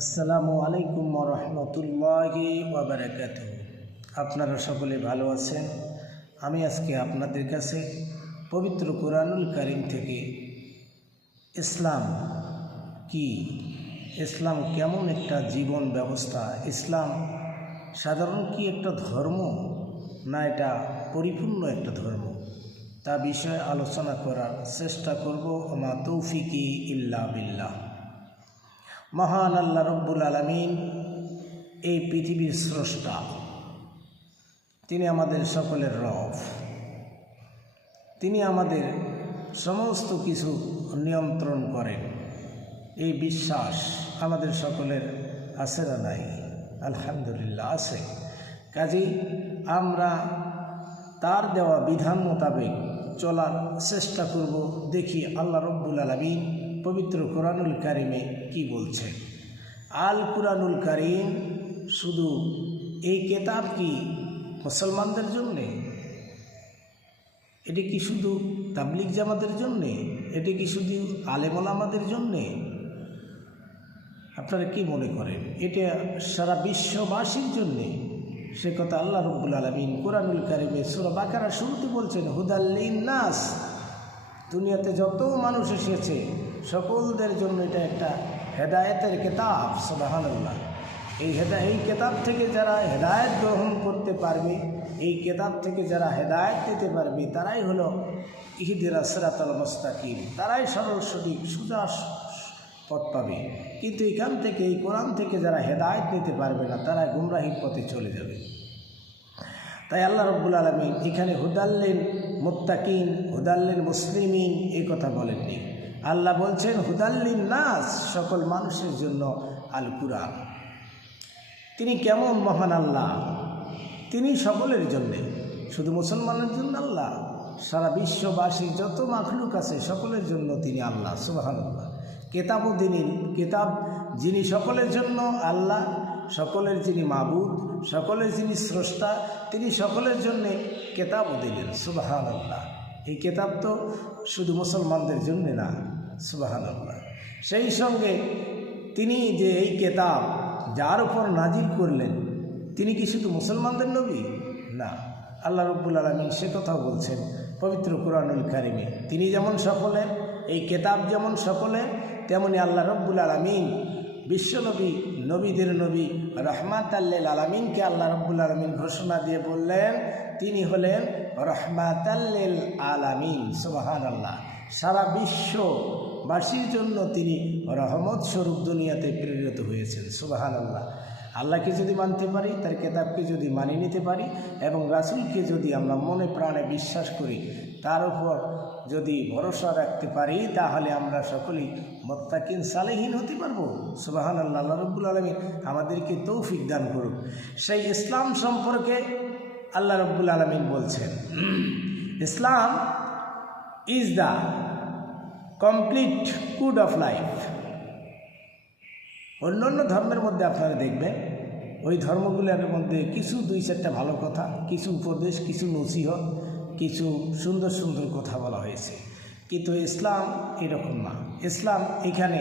আসসালামু আলাইকুম ওয়া রাহমাতুল্লাহি ওয়া বারাকাতুহু। আপনারা সকলে ভালো আছেন। আমি আজকে আপনাদের কাছে পবিত্র কোরআনুল কারীম থেকে ইসলাম কি, ইসলাম কেমন একটা জীবন ব্যবস্থা, ইসলাম সাধারণ কি একটা ধর্ম, না এটা পরিপূর্ণ একটা ধর্ম, তা বিষয়ে আলোচনা করার চেষ্টা করব। ওমা তৌফিকি ইল্লা বিল্লাহ। মহান আল্লাহ রব্বুল আলামিন এই পৃথিবীর স্রষ্টা, তিনি আমাদের সকলের রব, তিনি আমাদের সমস্ত কিছু নিয়ন্ত্রণ করেন। এই বিশ্বাস আমাদের সকলের আছে না নাই? আলহামদুলিল্লাহ আছে। কাজেই আমরা তার দেওয়া বিধান মোতাবেক চলার চেষ্টা করব। দেখি আল্লাহ রব্বুল আলামিন পবিত্র কোরআনুল কারীমে কি বলছে। আল কুরআনুল কারীম শুধু এই কিতাব কি মুসলমানদের জন্যে? এটি কি শুধু তাবলিগ জামাতের জন্যে? এটি কি শুধু আলেম ওলামাদের জন্যে? আপনারা কি মনে করেন? এটা সারা বিশ্ববাসীর জন্যে? সে কথা আল্লাহ রব্বুল আলামিন কোরআনুল কারীমে সূরা বাকারার শুরুতে বলছেন, হুদাল লিন্নাস। দুনিয়াতে যত মানুষ এসেছে সকলদের জন্য এটা একটা হেদায়েতের কিতাব। সুবহানাল্লাহ। এই কিতাব থেকে যারা হেদায়েত গ্রহণ করতে পারবে, এই কিতাব থেকে যারা হেদায়েত নিতে পারবে, তারাই হলো ইহদিনাস সিরাতাল মুস্তাকিম, তারাই সরল সঠিক সোজা পথ পাবে। কিন্তু এখান থেকে, এই কোরআন থেকে যারা হেদায়েত নিতে পারবে না, তারা গুমরাহির পথে চলে যাবে। তাই আল্লাহ রব্বুল আলামিন এখানে হুদাল্লিল মুত্তাকিন, হুদাল্লিল মুসলিমিন এই কথা বলেননি। আল্লাহ বলছেন হুদাল্লিন নাস, সকল মানুষের জন্য আল কুরআন। তিনি কেমন মহান আল্লাহ! তিনি সকলের জন্যে, শুধু মুসলমানের জন্য আল্লাহ, সারা বিশ্ববাসীর যত মাখলুক আছে সকলের জন্য তিনি আল্লাহ। সুবহানাল্লাহ। কিতাব যিনি সকলের জন্য আল্লাহ, সকলের যিনি মাবুদ, সকলের যিনি স্রষ্টা, তিনি সকলের জন্যে কেতাবও দিলেন। সুবহানাল্লাহ। এই কেতাব তো শুধু মুসলমানদের জন্যে না। সুবহানাল্লাহ। সেই সঙ্গে তিনি যে এই কেতাব যার উপর নাজিল করলেন, তিনি কি শুধু মুসলমানদের নবী? না। আল্লাহ রব্বুল আলামিন সে কথাও বলছেন পবিত্র কোরআনুল কারীমে। তিনি যেমন সকলের, এই কেতাব যেমন সকলের, তেমনি আল্লাহ রব্বুল আলামিন বিশ্বনবী, নবীদের নবী রহমাতাল লিল আলামিনকে আল্লাহ রব্বুল আলামিন ঘোষণা দিয়ে বললেন তিনি হলেন রহমাতাল লিল আলামিন। সুবহানাল্লাহ। সারা বিশ্ববাসীর জন্য তিনি রহমত স্বরূপ দুনিয়াতে প্রেরিত হয়েছেন। সুবহানাল্লাহ। আল্লাহকে যদি মানতে পারি, তার কেতাবকে যদি মানিয়ে নিতে পারি, এবং রাসূলকে যদি আমরা মনে প্রাণে বিশ্বাস করি, তার উপর যদি ভরসা রাখতে পারি, তাহলে আমরা সকলেই মুত্তাকিন সালেহিন হতে পারবো। সুবহানাল্লাহ। আল্লাহ রব্বুল আলামিন আমাদেরকে তৌফিক দান করুক। সেই ইসলাম সম্পর্কে আল্লাহ রব্বুল আলামিন বলছেন, Islam is the complete code of life. অন্যান্য ধর্মের মধ্যে আপনারা দেখবেন, ওই ধর্মগুলোর মধ্যে কিছু দুই চারটা ভালো কথা, কিছু উপদেশ, কিছু নসিহত, কিছু সুন্দর সুন্দর কথা বলা হয়েছে। কিন্তু ইসলাম এরকম না। ইসলাম এখানে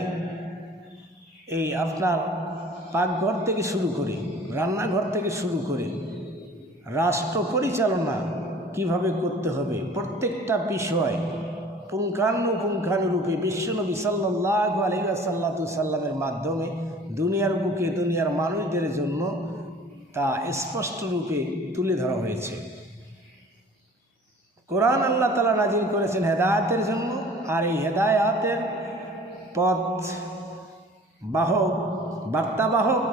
এই আপনার পাকঘর থেকে শুরু করে, রান্নাঘর থেকে শুরু করে, রাষ্ট্র পরিচালনা কিভাবে করতে হবে, প্রত্যেকটা বিষয় পুঙ্খানুপুঙ্খানুরূপে বিশ্বনবী সাল্লাল্লাহু আলাইহি ওয়াসাল্লামের মাধ্যমে দুনিয়ার বুকে, দুনিয়ার মানুষদের জন্য তা স্পষ্ট রূপে তুলে ধরা হয়েছে। কোরআন আল্লাহ তাআলা নাজিল করেছেন হেদায়েতের জন্য, আর এই হেদায়েতের পথ বাহক, বার্তাবাহক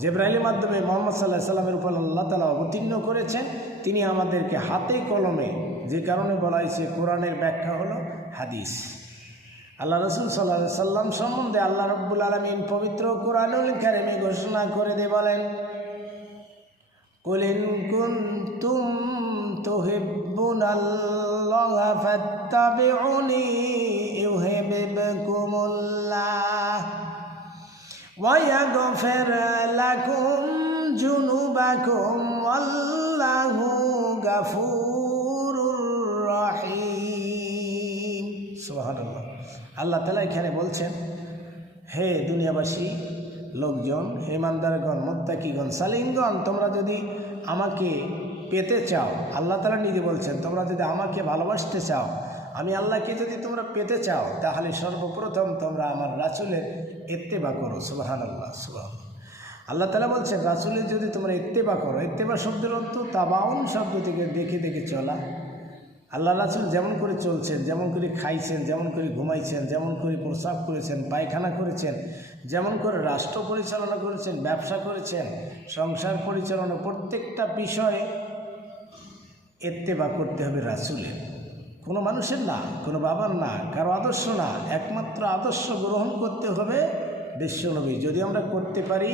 জিবরাইলের মাধ্যমে মুহাম্মদ সাল্লাল্লাহু আলাইহি সাল্লামের উপর আল্লাহ তাআলা অবতীর্ণ করেছেন। তিনি আমাদেরকে হাতে কলমে, যে কারণে বলা হয়েছে কোরআনের ব্যাখ্যা হলো হাদিস। আল্লাহ রাসূল সাল্লাল্লাহু আলাইহি সাল্লাম সম্বন্ধে আল্লাহ রাব্বুল আলামিন পবিত্র কোরআনুল কারীমে ঘোষণা করে দিয়ে বলেন, কুল ইন কুনতুম তুহিব্বুনাল্লাহা ফাত্তাবিউনি ইউহিব্বুকুমুল্লাহ ওয়া ইয়াগফির লাকুম যুনুবাকুম ওয়াল্লাহু গাফুরুর রহিম। সুবহানাল্লাহ। আল্লাহ তাআলা এখানে বলছেন, হে দুনিয়াবাসী, লোকজন, ইমানদারগণ, মুত্তাকিগণ, সালিমগণ, তোমরা যদি আমাকে পেতে চাও, আল্লাহ তাআলা নিজে বলছেন, তোমরা যদি আমাকে ভালোবাসতে চাও, আমি আল্লাহকে যদি তোমরা পেতে চাও, তাহলে সর্বপ্রথম তোমরা আমার রাসূলের ইত্তেবা করো। সুবহানাল্লাহ, সুবহানাল্লাহ। আল্লাহ তাআলা বলছেন রাসূলের যদি তোমরা ইত্তেবা করো, ইত্তেবা শব্দের অর্থ তাবাউন শব্দ থেকে দেখে দেখে চলা। আল্লাহ রাসূল যেমন করে চলছেন, যেমন করে খাইছেন, যেমন করে ঘুমাইছেন, যেমন করে প্রস্রাব করেছেন, পায়খানা করেছেন, যেমন করে রাষ্ট্র পরিচালনা করেছেন, ব্যবসা করেছেন, সংসার পরিচালনা, প্রত্যেকটা বিষয়ে ইত্তেবা করতে হবে রাসূলের, কোনো মানুষের না, কোনো বাবার না, কারো আদর্শ না, একমাত্র আদর্শ গ্রহণ করতে হবে বিশ্বনবী। যদি আমরা করতে পারি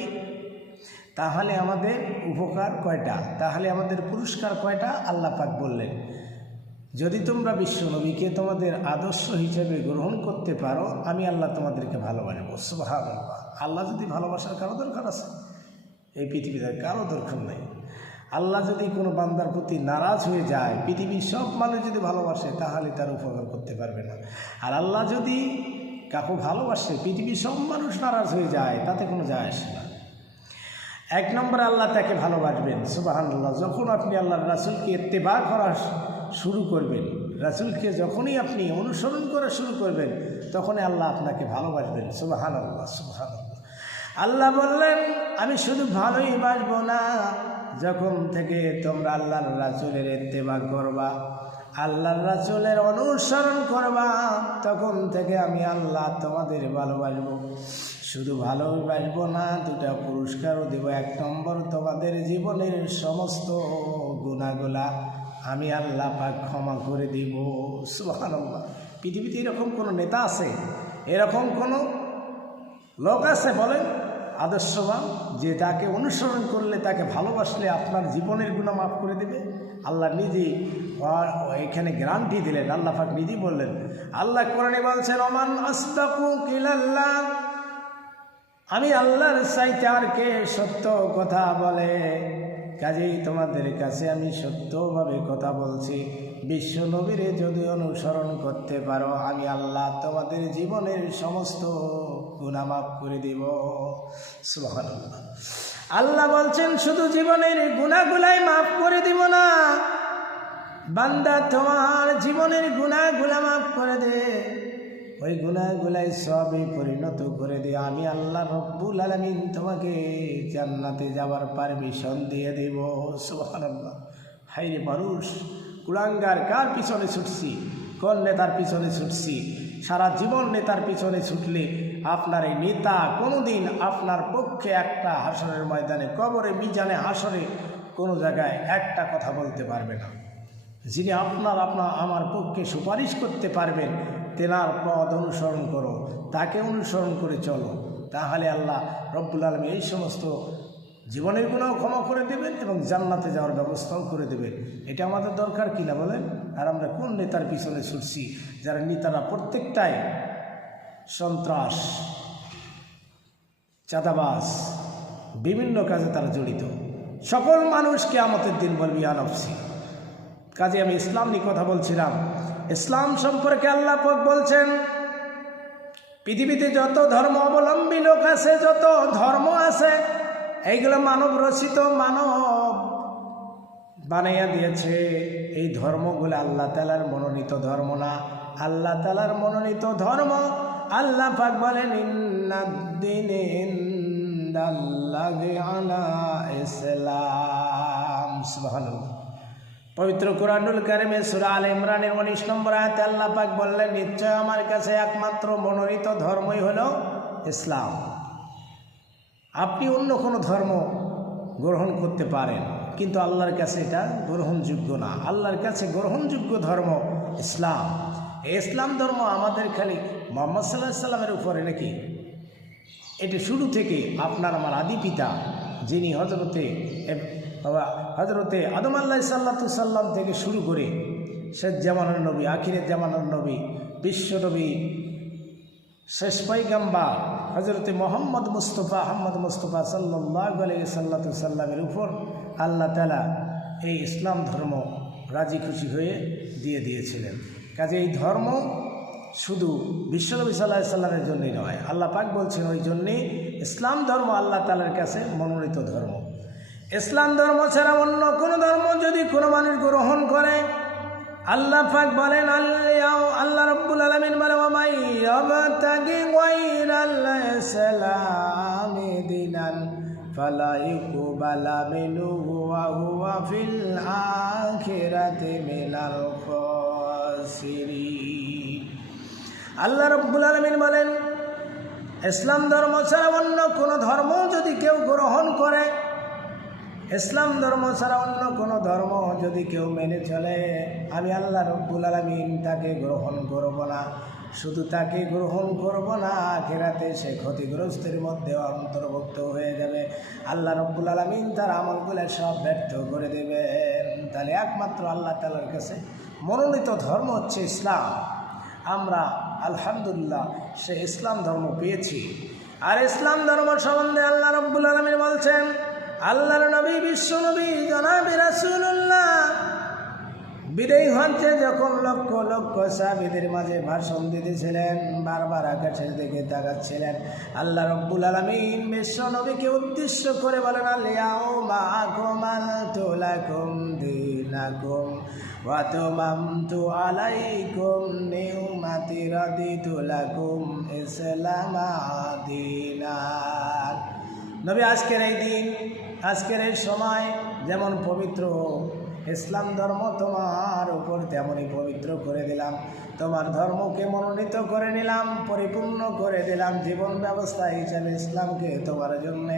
তাহলে আমাদের উপকার কয়টা, তাহলে আমাদের পুরস্কার কয়টা? আল্লাহ পাক বললেন, যদি তোমরা বিশ্বনবীকে তোমাদের আদর্শ হিসেবে গ্রহণ করতে পারো, আমি আল্লাহ তোমাদেরকে ভালোবাসবো। সুবহানাল্লাহ। আল্লাহ যদি ভালোবাসার কারো দরকার আছে? এই পৃথিবীতে কারো দরকার নেই। আল্লাহ যদি কোনো বান্দার প্রতি নারাজ হয়ে যায়, পৃথিবীর সব মানুষ যদি ভালোবাসে, তাহলে তার উপকার করতে পারবে না। আর আল্লাহ যদি কাউকে ভালোবাসে, পৃথিবীর সব মানুষ নারাজ হয়ে যায়, তাতে কোনো যায় আসে না। এক নম্বরে আল্লাহ তাকে ভালোবাসবেন। সুবহানাল্লাহ। যখন আপনি আল্লাহর রাসূলকে ইত্তেবা করা শুরু করবেন, রাসূলকে যখনই আপনি অনুসরণ করা শুরু করবেন, তখনই আল্লাহ আপনাকে ভালোবাসবেন। সুবহানাল্লাহ, সুবহানাল্লাহ। আল্লাহ বললেন, আমি শুধু ভালোই বাসবো না, যখন থেকে তোমরা আল্লাহর রাসূলের ইত্তেবা করবা, আল্লাহর রাসূলের অনুসরণ করবা, তখন থেকে আমি আল্লাহ তোমাদের ভালোবাসবো। শুধু ভালোবাসবো না, দুটা পুরস্কারও দেব। এক নম্বর, তোমাদের জীবনের সমস্ত গুনাহগুলা আমি আল্লাহ পাক ক্ষমা করে দিব। সুবহানাল্লাহ। পৃথিবীতে এরকম কোনো নেতা আছে, এরকম কোনো লোক আছে বলেন আদর্শবান, যে তাকে অনুসরণ করলে, তাকে ভালোবাসলে আপনার জীবনের গুনাহ মাফ করে দেবে? আল্লাহ নিজেই এখানে গ্যারান্টি দিলেন। আল্লাহ পাক নিজেই বললেন, আল্লাহ কোরআনে বলছেন, ওমান আসদাকু কিলাল্লাহ, আমি আল্লাহর চাইতে আর কে সত্য কথা বলে? কাজেই তোমাদের কাছে আমি সত্যভাবে কথা বলছি, বিশ্ব নবীরে যদি অনুসরণ করতে পারো, আমি আল্লাহ তোমাদের জীবনের সমস্ত গুনাহ মাফ করে দিব। সুবহানাল্লাহ। আল্লাহ বলছেন, শুধু জীবনের গুনাহগুলাই মাফ করে দিব না, বান্দা তোমার জীবনের গুনাহগুলা মাফ করে দে, ওই গুনাহগুলাই সবই পরিণত করে দিয়ে আমি আল্লাহ রব্বুল আলামিন তোমাকে জান্নাতে যাওয়ার পারমিশন দিয়ে দেব। সুবহানাল্লাহ। হায়রে মানুষ, কুলাঙ্গার কার পিছনে ছুটছি, কোন নেতার পিছনে ছুটছি? সারা জীবন নেতার পিছনে ছুটলে আপনার এই নেতা কোনোদিন আপনার পক্ষে একটা হাসরের ময়দানে, কবরে, মিজানে, হাসরে কোনো জায়গায় একটা কথা বলতে পারবে না। যিনি আমার পক্ষে সুপারিশ করতে পারবেন, তেনার পথ অনুসরণ করো, তাকে অনুসরণ করে চলো, তাহলে আল্লাহ রব্বুল আলামিন এই সমস্ত জীবনের গুনাহ ক্ষমা করে দেবেন এবং জান্নাতে যাওয়ার ব্যবস্থাও করে দেবেন। এটা আমাদের দরকার কিনা বলেন? আর আমরা কোন নেতার পিছনে ছুটছি, যারা নেতারা প্রত্যেকটাই সন্ত্রাস, চাঁদাবাজ, বিভিন্ন কাজে তারা জড়িত। সকল মানুষ কিয়ামতের দিন বলবে ইয়া নফসি। কাজে আমি ইসলাম নিয়ে কথা বলছিলাম। ইসলাম সম্পর্কে আল্লাহ পাক বলছেন, পৃথিবীতে যত ধর্ম অবলম্বী লোক আছে, যত ধর্ম আছে, এইগুলো মানব রচিত, মানব বানাইয়া দিয়েছে। এই ধর্মগুলো আল্লাহ তাআলার মনোনীত ধর্ম না। আল্লাহ তাআলার মনোনীত ধর্ম, আল্লাহ পাক বলেন, ইন্নাদ-দীনে ইনদাল্লাহি আলা ইসলাম। সুবহানাল্লাহ। পবিত্র কুরআনুল কারীমে সূরা আলে ইমরানের 19 নম্বর আয়াতে আল্লাহ পাক বললেন, নিশ্চয় আমার কাছে একমাত্র মনোনীত ধর্মই হলো ইসলাম। আপনি অন্য কোনো ধর্ম গ্রহণ করতে পারেন, কিন্তু আল্লাহর কাছে এটা গ্রহণযোগ্য না। আল্লাহর কাছে গ্রহণযোগ্য ধর্ম ইসলাম। এই ইসলাম ধর্ম আমাদের খালি মুহাম্মদ সাল্লাল্লাহু আলাইহি সাল্লামের উপরে নাকি, এটা শুরু থেকে আপনার আমার আদি পিতা, যিনি হজরতে আদম আলাইহিসসালাতু সাল্লাম থেকে শুরু করে শেষ জামানার নবী, আখিরের জামানার নবী, বিশ্ব নবী, শেষ পয়গম্বর হজরতে মোহাম্মদ মুস্তফা সাল্লাল্লাহু আলাইহি সাল্লামের উপর আল্লাহ তাআলা এই ইসলাম ধর্ম রাজি খুশি হয়ে দিয়েছিলেন। কাজে এই ধর্ম শুধু বিশ্বনবী সাল্লাল্লাহু আলাইহি সাল্লামের জন্যই নয়, আল্লাহ পাক বলছেন ওই জন্যেই ইসলাম ধর্ম আল্লাহ তাআলার কাছে মনোনীত ধর্ম। ইসলাম ধর্ম ছাড়া অন্য কোনো ধর্ম যদি কোনো মানুষ গ্রহণ করে, আল্লাহ পাক বলেন, আল্লাহ রাব্বুল আলামিন বলেন, ওয়া মাই ইয়াবতাগি গায়রাল ইসলামি দীনান ফালা ইউকবালা মিনহু ওয়া হুয়া ফিল আখিরাতি মিনাল খাসিরিন। আল্লাহ রাব্বুল আলামিন বলেন, ইসলাম ধর্ম ছাড়া অন্য কোনো ধর্ম যদি কেউ গ্রহণ করে, ইসলাম ধর্ম ছাড়া অন্য কোনো ধর্ম যদি কেউ মেনে চলে, আমি আল্লাহ রাব্বুল আলামিন তাকে গ্রহণ করব না। শুধু তাকে গ্রহণ করব না, আখিরাতে সে ক্ষতিগ্রস্তের মধ্যে অন্তর্ভুক্ত হয়ে যাবে। আল্লাহ রাব্বুল আলামিন তার আমলগুলো সব ব্যর্থ করে দেবেন। তাহলে একমাত্র আল্লাহ তাআলার কাছে মনোনীত ধর্ম হচ্ছে ইসলাম। আমরা আলহামদুলিল্লাহ সে ইসলাম ধর্ম পেয়েছি। আর ইসলাম ধর্ম সম্বন্ধে আল্লাহ রাব্বুল আলামিন বলছেন, আল্লাহর নবী বিশ্ব নবী জনাবে রাসূলুল্লাহ বিদায় হচ্ছে যখন লক্ষ লক্ষ সাহাবীদের মাঝে ভাষণ দিতেছিলেন, বারবার আকাশের দিকে তাকাচ্ছিলেন, আল্লাহ রাব্বুল আলামিন বিশ্ব নবীকে উদ্দেশ্য করে বলেন, আল-ইয়াউমা আকমালতু লাকুম দীনাকুম ওয়া আতমামতু আলাইকুম নি'মাতি রাদিতু লাকুম ইসলামা দীনান। নবী আজকের এই দিন, আজকের এই সময় যেমন পবিত্র, ইসলাম ধর্ম তোমার উপর তেমনই পবিত্র করে দিলাম, তোমার ধর্মকে মনোনীত করে নিলাম, পরিপূর্ণ করে দিলাম জীবন ব্যবস্থা হিসাবে ইসলামকে তোমার জন্যে।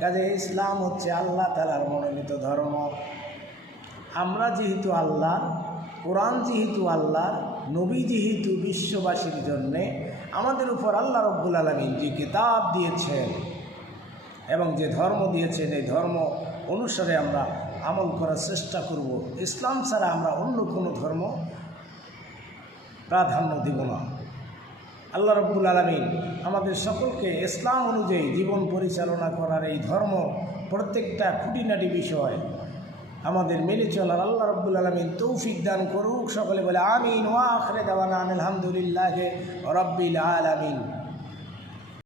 কাজে ইসলাম হচ্ছে আল্লাহ তাআলার মনোনীত ধর্ম। আমরা যেহেতু আল্লাহর, কোরআন যেহেতু আল্লাহর, নবী যেহেতু বিশ্ববাসীর জন্যে, আমাদের উপর আল্লাহ রাব্বুল আলামিন যে কিতাব দিয়েছেন এবং যে ধর্ম দিয়েছেন, এই ধর্ম অনুসারে আমরা আমল করার চেষ্টা করব। ইসলাম ছাড়া আমরা অন্য কোনো ধর্ম প্রাধান্য দেব না। আল্লাহ রাব্বুল আলামিন আমাদের সকলকে ইসলাম অনুযায়ী জীবন পরিচালনা করার এই ধর্ম প্রত্যেকটা খুঁটিনাটি বিষয় আমাদের মেনে চলার আল্লাহ রাব্বুল আলামিন তৌফিক দান করুক। সকলে বলে আমিন। ওয়া আখিরু দাওয়ানা আলহামদুলিল্লাহি রাব্বিল আলামিন।